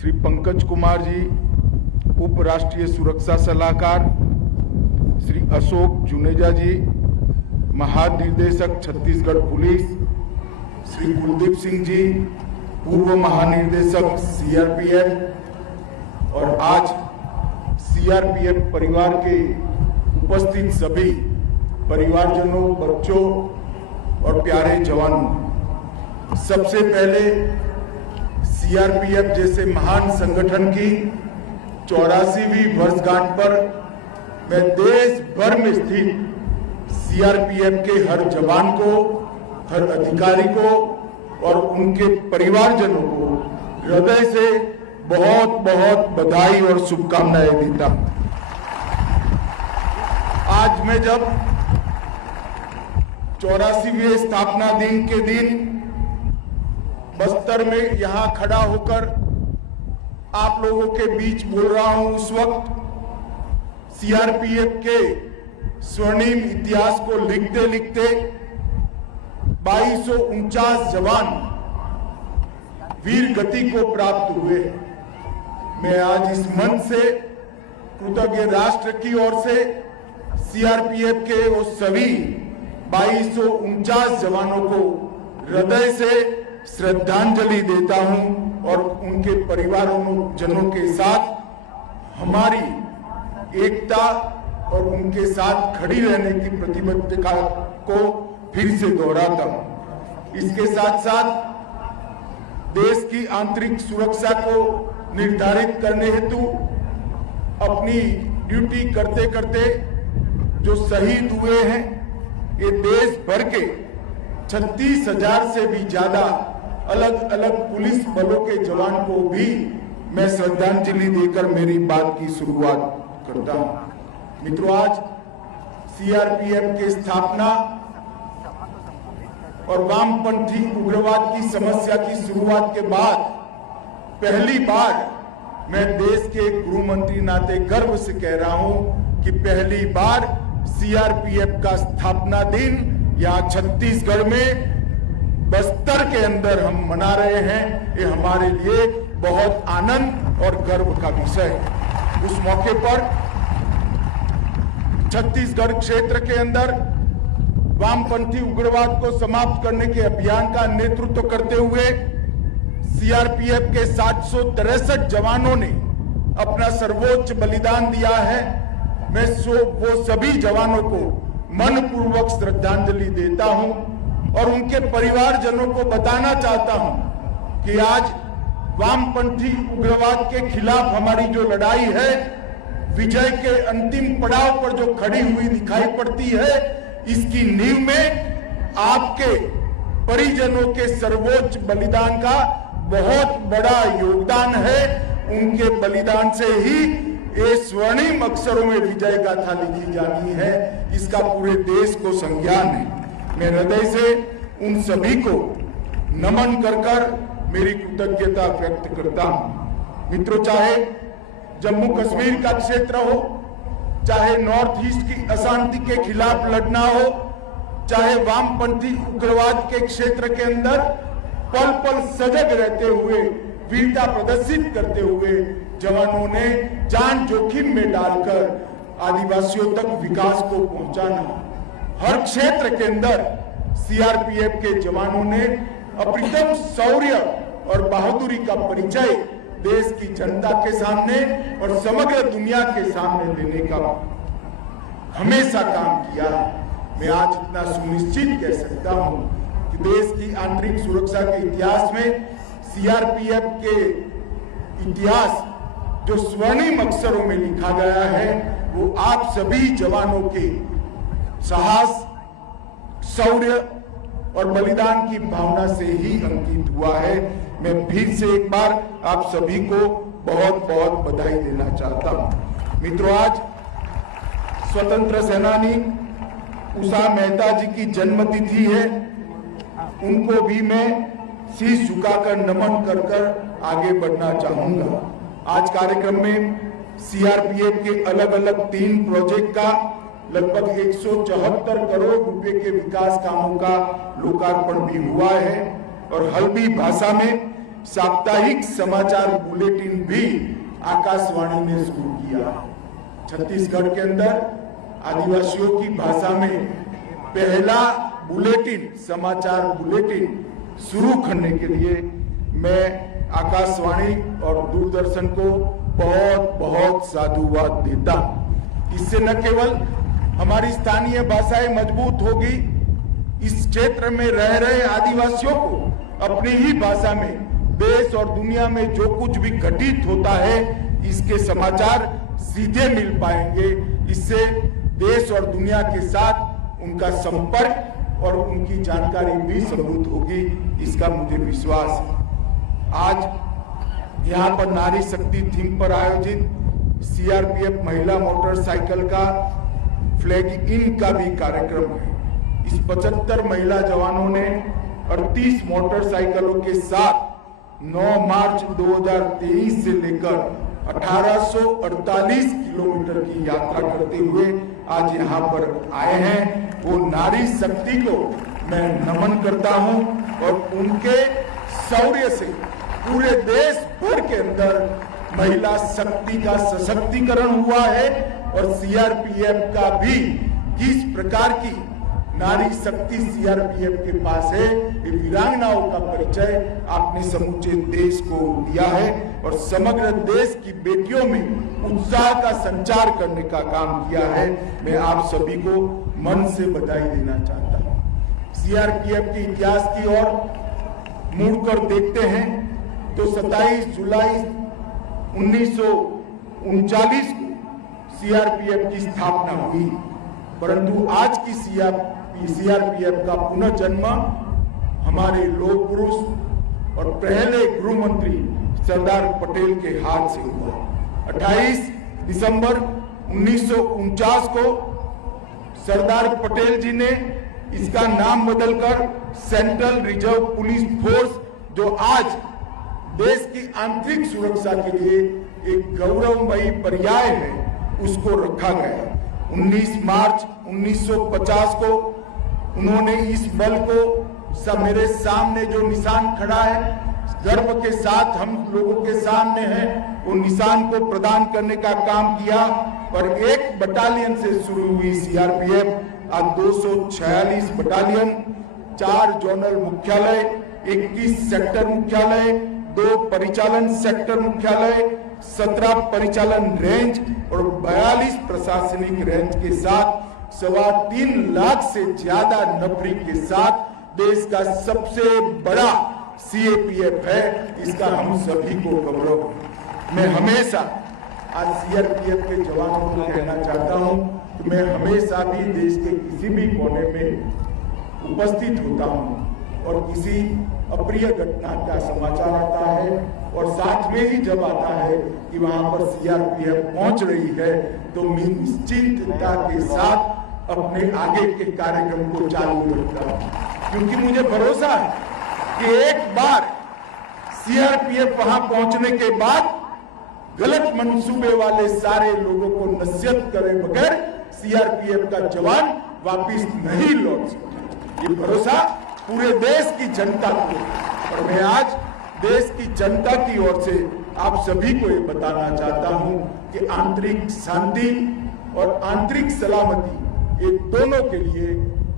श्री पंकज कुमार जी, उप राष्ट्रीय सुरक्षा सलाहकार श्री अशोक जुनेजा जी, महानिदेशक छत्तीसगढ़ पुलिस श्री कुलदीप सिंह जी, पूर्व महानिदेशक सीआरपीएफ और आज सीआरपीएफ परिवार के उपस्थित सभी परिवारजनों, बच्चों और प्यारे जवानों, सबसे पहले सीआरपीएफ जैसे महान संगठन की 84वीं वर्षगांठ पर मैं देश भर में स्थित सीआरपीएफ के हर जवान को, हर अधिकारी को और उनके परिवारजनों को हृदय से बहुत बहुत बधाई और शुभकामनाएं देता हूं। आज मैं जब 84वें स्थापना दिन के दिन बस्तर में यहां खड़ा होकर आप लोगों के बीच बोल रहा हूं, उस वक्त सीआरपीएफ के स्वर्णिम इतिहास को लिखते लिखते 2249 जवान वीर गति को प्राप्त हुए। मैं आज इस मंच से कृतज्ञ राष्ट्र की ओर से सीआरपीएफ के वो सभी 2249 जवानों को हृदय से श्रद्धांजलि देता हूं और उनके परिवारों जनों के साथ हमारी एकता और उनके साथ खड़ी रहने की प्रतिबद्धता को फिर से दोहराता हूं। इसके साथ साथ देश की आंतरिक सुरक्षा को निर्धारित करने हेतु अपनी ड्यूटी करते करते जो शहीद हुए हैं, ये देश भर के 36,000 से भी ज्यादा अलग अलग पुलिस बलों के जवान को भी मैं श्रद्धांजलि देकर मेरी बात की शुरुआत करता हूं। मित्रों, आज सीआरपीएफ की स्थापना और वामपंथी उग्रवाद की समस्या की शुरुआत के बाद पहली बार मैं देश के गृह मंत्री नाते गर्व से कह रहा हूं कि पहली बार सीआरपीएफ का स्थापना दिन यहाँ छत्तीसगढ़ में बस्तर के अंदर हम मना रहे हैं। ये हमारे लिए बहुत आनंद और गर्व का विषय है। उस मौके पर छत्तीसगढ़ क्षेत्र के अंदर वामपंथी उग्रवाद को समाप्त करने के अभियान का नेतृत्व करते हुए सीआरपीएफ के 763 जवानों ने अपना सर्वोच्च बलिदान दिया है। मैं वो सभी जवानों को मनपूर्वक श्रद्धांजलि देता हूं और उनके परिवारजनों को बताना चाहता हूं कि आज वामपंथी उग्रवाद के खिलाफ हमारी जो लड़ाई है, विजय के अंतिम पड़ाव पर जो खड़ी हुई दिखाई पड़ती है, इसकी नींव में आपके परिजनों के सर्वोच्च बलिदान का बहुत बड़ा योगदान है। उनके बलिदान से ही ये स्वर्णिम अक्षरों में विजय गाथा लिखी जानी है, इसका पूरे देश को संज्ञान है। मैं हृदय से उन सभी को नमन कर कर मेरी कृतज्ञता व्यक्त करता हूं। मित्रों, चाहे जम्मू कश्मीर का क्षेत्र हो, चाहे नॉर्थ ईस्ट की अशांति के खिलाफ लड़ना हो, चाहे वामपंथी उग्रवाद के क्षेत्र के अंदर पल पल सजग रहते हुए, वीरता प्रदर्शित करते हुए जवानों ने जान जोखिम में डालकर आदिवासियों तक विकास को पहुंचाना, हर क्षेत्र के अंदर सीआरपीएफ के जवानों ने अप्रतिम शौर्य और बहादुरी का परिचय देश की जनता के सामने और समग्र दुनिया के सामने देने का हमेशा काम किया है। मैं आज इतना सुनिश्चित कह सकता हूं कि देश की आंतरिक सुरक्षा के इतिहास में सीआरपीएफ के इतिहास जो स्वर्णिम अक्षरों में लिखा गया है, वो आप सभी जवानों के साहस, शौर्य और बलिदान की भावना से ही अंकित हुआ है। मैं फिर से एक बार आप सभी को बहुत बहुत बधाई देना चाहता हूं। मित्रों, आज स्वतंत्र सेनानी उषा मेहता जी की जन्मतिथि है। उनको भी मैं शीश झुकाकर नमन कर कर आगे बढ़ना चाहूंगा। आज कार्यक्रम में सीआरपीएफ के अलग अलग 3 प्रोजेक्ट का लगभग 174 करोड़ रुपए के विकास कामों का लोकार्पण भी हुआ है और हल्बी भाषा में साप्ताहिक समाचार बुलेटिन भी आकाशवाणी ने शुरू किया। छत्तीसगढ़ के अंदर आदिवासियों की भाषा में पहला बुलेटिन, समाचार बुलेटिन शुरू करने के लिए मैं आकाशवाणी और दूरदर्शन को बहुत बहुत साधुवाद देता हूं। इससे न केवल हमारी स्थानीय भाषाएं मजबूत होगी, इस क्षेत्र में रह रहे आदिवासियों को अपनी ही भाषा में देश और दुनिया में जो कुछ भी घटित होता है इसके समाचार सीधे मिल पाएंगे। इससे देश और दुनिया के साथ उनका संपर्क और उनकी जानकारी भी समृद्ध होगी, इसका मुझे विश्वास है। आज यहाँ पर नारी शक्ति थीम पर आयोजित सीआरपीएफ महिला मोटरसाइकिल का फ्लैग इन का भी कार्यक्रम है। इस 75 महिला जवानों ने 38 मोटरसाइकिलों के साथ 9 मार्च 2023 से लेकर 1848 किलोमीटर की यात्रा करते हुए आज यहाँ पर आए हैं। वो नारी शक्ति को मैं नमन करता हूँ और उनके शौर्य से पूरे देश भर के अंदर महिला शक्ति का सशक्तिकरण हुआ है और सीआरपीएफ का भी किस प्रकार की नारी शक्ति सीआरपीएफ के पास है, ये वीरांगनाओं का परिचय आपने समूचे देश को दिया है और समग्र देश की बेटियों में उत्साह का संचार करने का काम किया है। मैं आप सभी को मन से बधाई देना चाहता हूँ। सीआरपीएफ के इतिहास की ओर मुड़कर देखते हैं तो 27 जुलाई 1939 को सीआरपीएफ की स्थापना हुई, परंतु आज की सीआरपीएफ का पुनर्जन्म हमारे लोक पुरुष और पहले गृह मंत्री सरदार पटेल के हाथ से हुआ। 28 दिसंबर 1949 को सरदार पटेल जी ने इसका नाम बदलकर सेंट्रल रिजर्व पुलिस फोर्स, जो आज देश की आंतरिक सुरक्षा के लिए एक गौरवमयी पर्याय है, उसको रखा गया। 19 मार्च 1950 को उन्होंने इस बल को मेरे सामने जो निशान खड़ा है, गर्व के साथ हम लोगों के सामने है, वो निशान को प्रदान करने का काम किया और एक बटालियन से शुरू हुई सीआरपीएफ आज 246 बटालियन, 4 जोनल मुख्यालय, 21 सेक्टर मुख्यालय, 2 परिचालन सेक्टर मुख्यालय, 17 परिचालन रेंज और 42 प्रशासनिक रेंज के साथ 3.25 लाख से ज्यादा नफरी के साथ देश का सबसे बड़ा सीएपीएफ है। इसका हम सभी को गौरव है। मैं हमेशा आज सीआरपीएफ के जवानों को कहना चाहता हूं कि मैं हमेशा भी देश के किसी भी कोने में उपस्थित होता हूं और किसी अप्रिय घटना का समाचार आता है और साथ में ही जब आता है कि वहां पर सीआरपीएफ पहुंच रही है तो मैं निश्चिंतता के साथ अपने आगे के कार्यक्रम को चालू रखता हूं, क्योंकि मुझे भरोसा है कि एक बार सीआरपीएफ वहां पहुंचने के बाद गलत मंसूबे वाले सारे लोगों को नसीहत करे बगैर सीआरपीएफ का जवान वापिस नहीं लौट सकता। ये भरोसा पूरे देश की जनता को, और मैं आज देश की जनता की ओर से आप सभी को ये बताना चाहता हूं कि आंतरिक शांति और आंतरिक सलामती, ये दोनों के लिए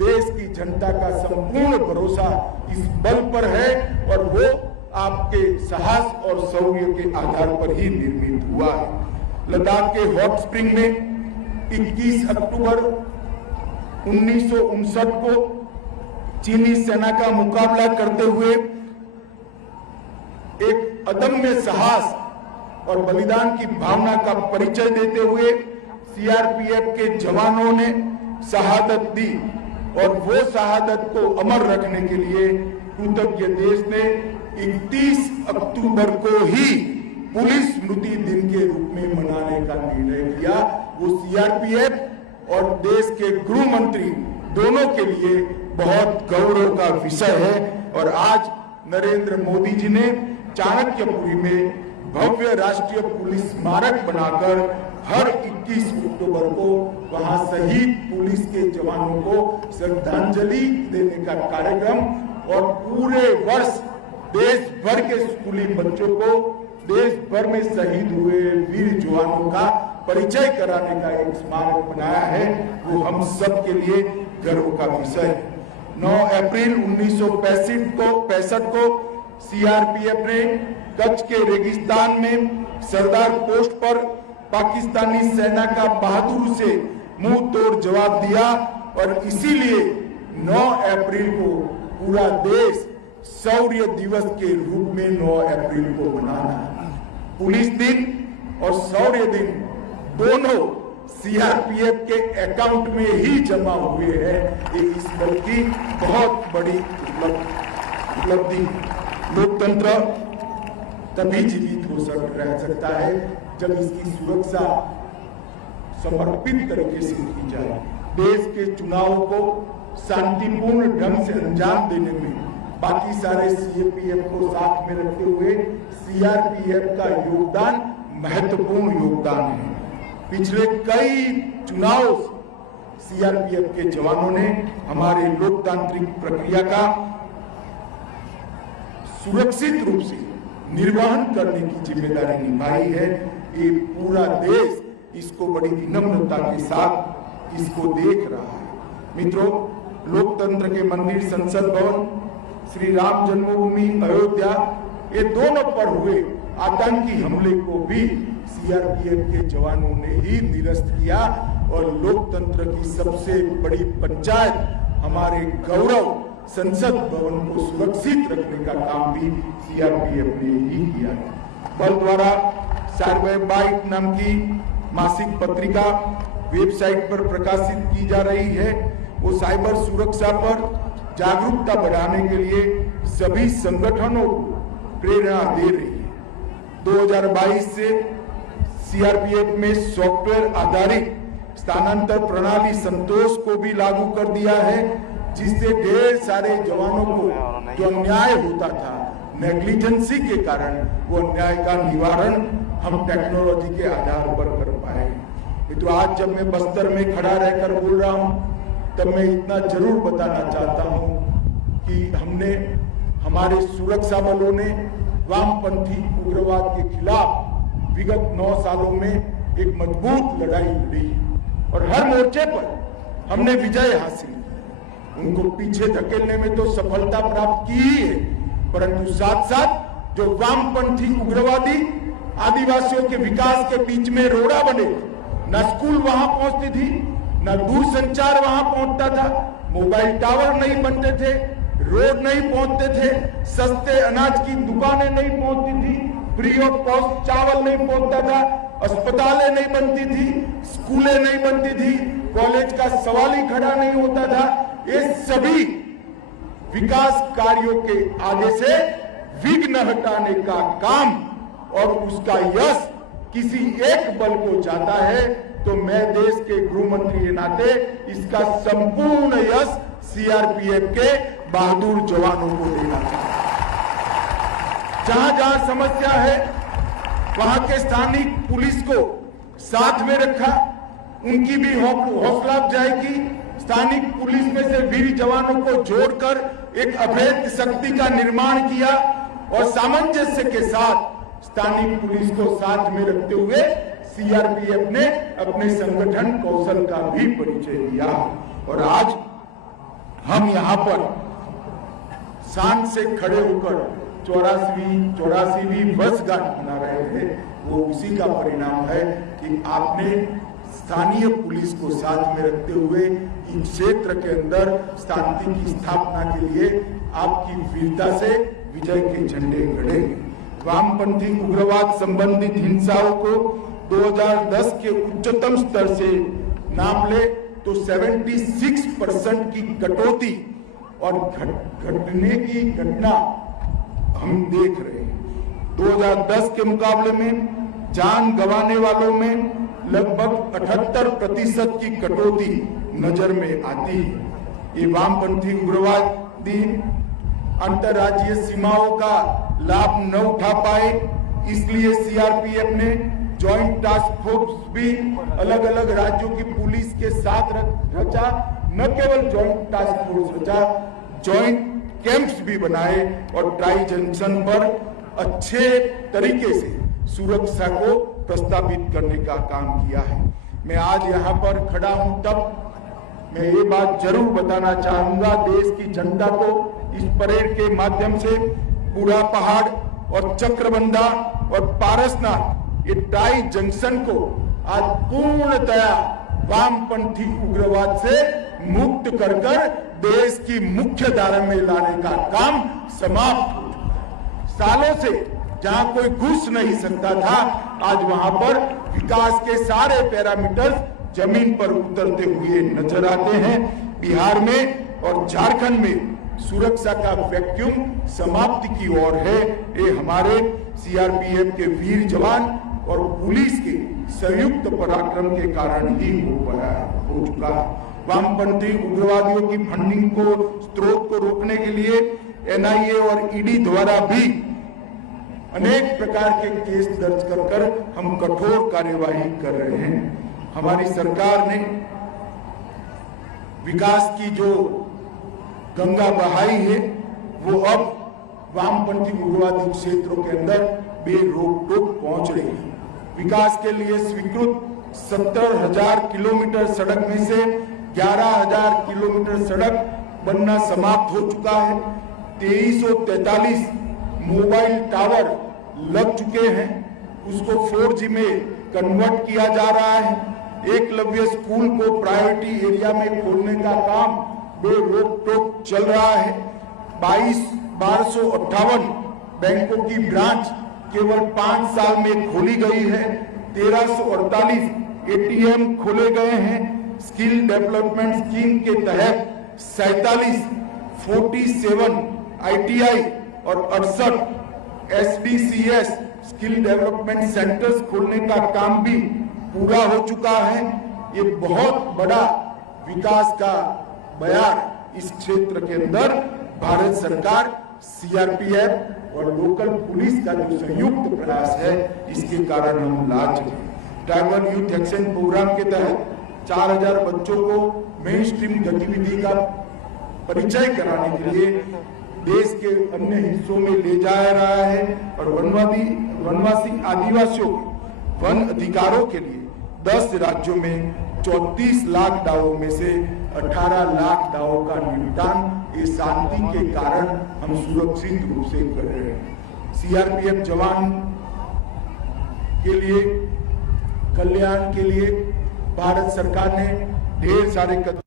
देश की जनता का संपूर्ण भरोसा इस बल पर है और वो आपके साहस और शौर्य के आधार पर ही निर्मित हुआ है। लद्दाख के हॉट स्प्रिंग में 21 अक्टूबर 1959 को चीनी सेना का मुकाबला करते हुए एक अदम्य साहस और बलिदान की भावना का परिचय देते हुए सीआरपीएफ के जवानों ने शहादत दी और वो शहादत को अमर रखने के लिए कृतज्ञ देश ने 31 अक्टूबर को ही पुलिस स्मृति दिन के रूप में मनाने का निर्णय किया। वो सीआरपीएफ और देश के गृह मंत्री दोनों के लिए बहुत गौरव का विषय है और आज नरेंद्र मोदी जी ने चाणक्यपुरी में भव्य राष्ट्रीय पुलिस स्मारक बनाकर हर 21 अक्टूबर को वहां शहीद पुलिस के जवानों को श्रद्धांजलि देने का कार्यक्रम और पूरे वर्ष देश भर के स्कूली बच्चों को देश भर में शहीद हुए वीर जवानों का परिचय कराने का एक स्मारक बनाया है, वो हम सब के लिए गर्व का विषय है। 9 अप्रैल 1965 को सीआरपीएफ ने कच्छ के रेगिस्तान में सरदार पोस्ट पर पाकिस्तानी सेना का बहादुर से मुंह तोड़ जवाब दिया और इसीलिए 9 अप्रैल को पूरा देश शौर्य दिवस के रूप में 9 अप्रैल को मनाना है। पुलिस दिन और शौर्य दिन दोनों सीआरपीएफ के अकाउंट में ही जमा हुए हैं। ये इस बल की बहुत बड़ी उपलब्धि। लोकतंत्र तभी जीवित रह सकता है जब इसकी सुरक्षा समर्पित तरीके से की जाए। देश के चुनावों को शांतिपूर्ण ढंग से अंजाम देने में बाकी सारे सीआरपीएफ को साथ में रखते हुए सीआरपीएफ का योगदान महत्वपूर्ण योगदान है। पिछले कई चुनाव सीआरपीएफ के जवानों ने हमारे लोकतांत्रिक प्रक्रिया का सुरक्षित रूप से निर्वहन करने की जिम्मेदारी निभाई है। ये पूरा देश इसको बड़ी विनम्रता के साथ इसको देख रहा है। मित्रों, लोकतंत्र के मंदिर संसद भवन, श्री राम जन्मभूमि अयोध्या, ये दोनों पर हुए आतंकी हमले को भी सीआरपीएफ के जवानों ने ही निरस्त किया और लोकतंत्र की सबसे बड़ी पंचायत हमारे गौरव संसद भवन को सुरक्षित रखने का काम भी सीआरपीएफ ने ही किया। बल द्वारा साइबरबाइट नाम की मासिक पत्रिका वेबसाइट पर प्रकाशित की जा रही है। वो साइबर सुरक्षा पर जागरूकता बढ़ाने के लिए सभी संगठनों को प्रेरणा दे रही है। 2022 से सीआरपीएफ में सॉफ्टवेयर आधारित स्थानांतर प्रणाली संतोष को भी लागू कर दिया है, जिससे ढेर सारे जवानों को जो अन्याय होता था नेग्लिजेंसी के कारण, वो अन्याय का निवारण हम टेक्नोलॉजी के आधार पर कर पाए। तो आज जब मैं बस्तर में खड़ा रहकर बोल रहा हूं, तब मैं इतना जरूर बताना चाहता हूं कि हमने, हमारे सुरक्षा बलों ने वामपंथी उग्रवाद के खिलाफ विगत 9 सालों में एक मजबूत लड़ाई लड़ी और हर मोर्चे पर हमने विजय हासिल। उनको पीछे धकेलने में तो सफलता प्राप्त की ही है, परंतु साथ साथ जो वामपंथी उग्रवादी आदिवासियों के विकास के बीच में रोड़ा बने, न स्कूल वहां पहुंचती थी, न दूरसंचार वहां पहुंचता था, मोबाइल टावर नहीं बनते थे, रोड नहीं पहुंचते थे, सस्ते अनाज की दुकानें नहीं पहुंचती थी, फ्री ऑफ कॉस्ट चावल नहीं पहुंचता था, अस्पतालें नहीं बनती थी, स्कूलें नहीं बनती थी, कॉलेज का सवाल ही खड़ा नहीं होता था। ये सभी विकास कार्यों के आगे से विघ्न हटाने का काम और उसका यश किसी एक बल को जाता है, तो मैं देश के गृह मंत्री के नाते इसका संपूर्ण यश सीआरपीएफ के बहादुर जवानों को देना चाहता हूं। जहां जहां समस्या है वहां के स्थानिक पुलिस को साथ में रखा, उनकी भी हौसला अफजाई की। स्थानिक पुलिस में से वीर जवानों को जोड़कर एक अभेद शक्ति का निर्माण किया और सामंजस्य के साथ स्थानिक पुलिस को साथ में रखते हुए सीआरपीएफ ने अपने संगठन कौशल का भी परिचय दिया। और आज हम यहाँ पर शान से खड़े होकर 84वीं वर्षगांठ मना रहे थे, वो उसी का परिणाम है कि आपने स्थानीय पुलिस को साथ में रखते हुए इन क्षेत्र के अंदर शांति की स्थापना के लिए आपकी वीरता से विजय के झंडे गड़े। वामपंथी उग्रवाद संबंधित हिंसाओं को 2010 के उच्चतम स्तर से नाम ले तो 76% की कटौती और घटने की घटना हम देख रहे हैं। 2010 के मुकाबले में जान गंवाने वालों में लगभग 78% की कटौती नजर में आती है। ये वामपंथी उग्रवादी अंतर्राज्यीय सीमाओं का लाभ न उठा पाए, इसलिए सीआरपीएफ ने जॉइंट टास्क फोर्स भी अलग अलग राज्यों की पुलिस के साथ रचा। न केवल जॉइंट टास्क फोर्स रचा, जॉइंट कैंप्स भी बनाए और ट्राई जंक्शन पर अच्छे तरीके से सुरक्षा को प्रस्तावित करने का काम किया है। मैं आज यहाँ पर खड़ा हूं, तब मैं ये बात जरूर बताना चाहूंगा देश की जनता को, इस परेड के माध्यम से बूढ़ा पहाड़ और चक्रबंधा और पारसनाथ, ये ट्राई जंक्शन को आज पूर्णतया वामपंथी उग्रवाद से मुक्त कर देश की मुख्य धारा में लाने का काम समाप्त हो चुका। सालों से जहां कोई घुस नहीं सकता था, आज वहां पर विकास के सारे पैरामीटर जमीन पर उतरते हुए नजर आते हैं। बिहार में और झारखंड में सुरक्षा का वैक्यूम समाप्ति की ओर है। ये हमारे सीआरपीएफ के वीर जवान और पुलिस के संयुक्त पराक्रम के कारण ही हो चुका है। वामपंथी उग्रवादियों की फंडिंग को, स्रोत को रोकने के लिए एनआईए और ईडी द्वारा भी अनेक प्रकार के केस दर्ज कर हम कठोर कार्यवाही कर रहे हैं। हमारी सरकार ने विकास की जो गंगा बहाई है, वो अब वामपंथी उग्रवादी क्षेत्रों के अंदर बेरोक टोक पहुंच रही है। विकास के लिए स्वीकृत 70,000 किलोमीटर सड़क में से 11,000 किलोमीटर सड़क बनना समाप्त हो चुका है। 2343 मोबाइल टावर लग चुके हैं, उसको 4G में कन्वर्ट किया जा रहा है। एकलव्य स्कूल को प्रायोरिटी एरिया में खोलने का काम बेरोक टोक चल रहा है। 1258 बैंकों की ब्रांच केवल 5 साल में खोली गई है। 1348 एटीएम खोले गए हैं। स्किल डेवलपमेंट स्कीम के तहत 47 ITI और 68 SDCS स्किल डेवलपमेंट सेंटर्स खोलने का काम भी पूरा हो चुका है। ये बहुत बड़ा विकास का बयान इस क्षेत्र के अंदर भारत सरकार, सीआरपीएफ और लोकल पुलिस का जो संयुक्त प्रयास है, इसके कारण हम लाज हैं। ट्राइबल यूथ एक्शन प्रोग्राम के तहत 4000 बच्चों को मेन स्ट्रीम गतिविधि का परिचय कराने के लिए देश के अन्य हिस्सों में ले जाया रहा है और वनवासी आदिवासियों के वन अधिकारों के लिए 10 राज्यों में 34 लाख दावों में से 18 लाख दावों का निपटान ये शांति के कारण हम सुरक्षित रूप से कर रहे हैं। सीआरपीएफ जवान के लिए कल्याण के लिए भारत सरकार ने ढेर सारे कदम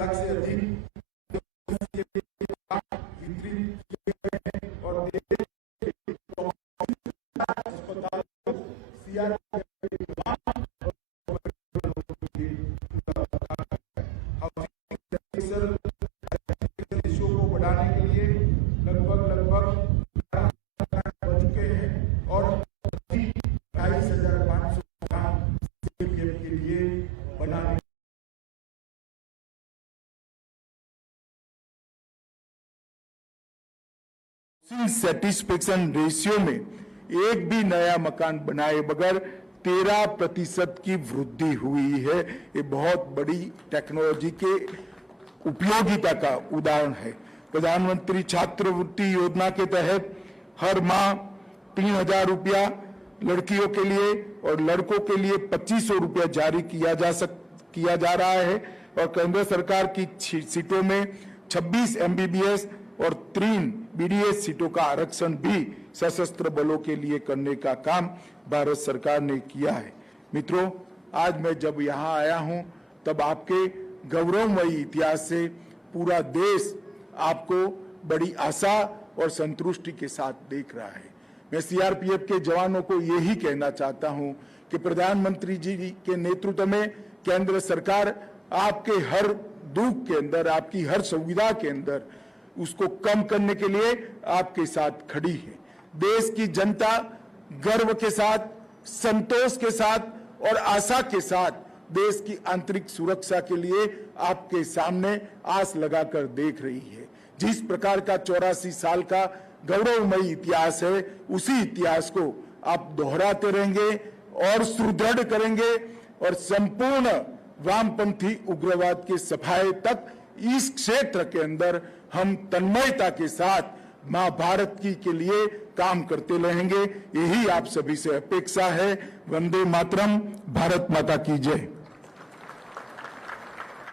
लाख से अधिक और देशों को बढ़ाने के लिए लगभग बन चुके हैं और 22,500 के लिए बनाने सेटिस्फेक्शन रेशियो में एक भी नया मकान बनाए बगैर 13% की वृद्धि हुई है। ये बहुत बड़ी टेक्नोलॉजी के उपयोगिता का उदाहरण है। प्रधानमंत्री छात्रवृत्ति योजना के तहत हर माह 3,000 रुपया लड़कियों के लिए और लड़कों के लिए 2,500 रुपया जारी किया जा रहा है और केंद्र सरकार की सीटों में 26 MBBS और 3 BDS सीटों का आरक्षण भी सशस्त्र बलों के लिए करने का काम भारत सरकार ने किया है। मित्रों, आज मैं जब यहाँ आया हूँ तब आपके गौरवमयी इतिहास से पूरा देश आपको बड़ी आशा और संतुष्टि के साथ देख रहा है। मैं सीआरपीएफ के जवानों को यही कहना चाहता हूँ कि प्रधानमंत्री जी के नेतृत्व में केंद्र सरकार आपके हर दुख के अंदर, आपकी हर सुविधा के अंदर उसको कम करने के लिए आपके साथ खड़ी है। देश की जनता गर्व के साथ, संतोष के साथ और आशा के साथ देश की आंतरिक सुरक्षा के लिए आपके सामने आस लगाकर देख रही है। जिस प्रकार का 84 साल का गौरवमयी इतिहास है, उसी इतिहास को आप दोहराते रहेंगे और सुदृढ़ करेंगे और संपूर्ण वामपंथी उग्रवाद के सफाये तक इस क्षेत्र के अंदर हम तन्मयता के साथ मां भारत की के लिए काम करते रहेंगे। यही आप सभी से अपेक्षा है। वंदे मातरम। भारत माता की जय।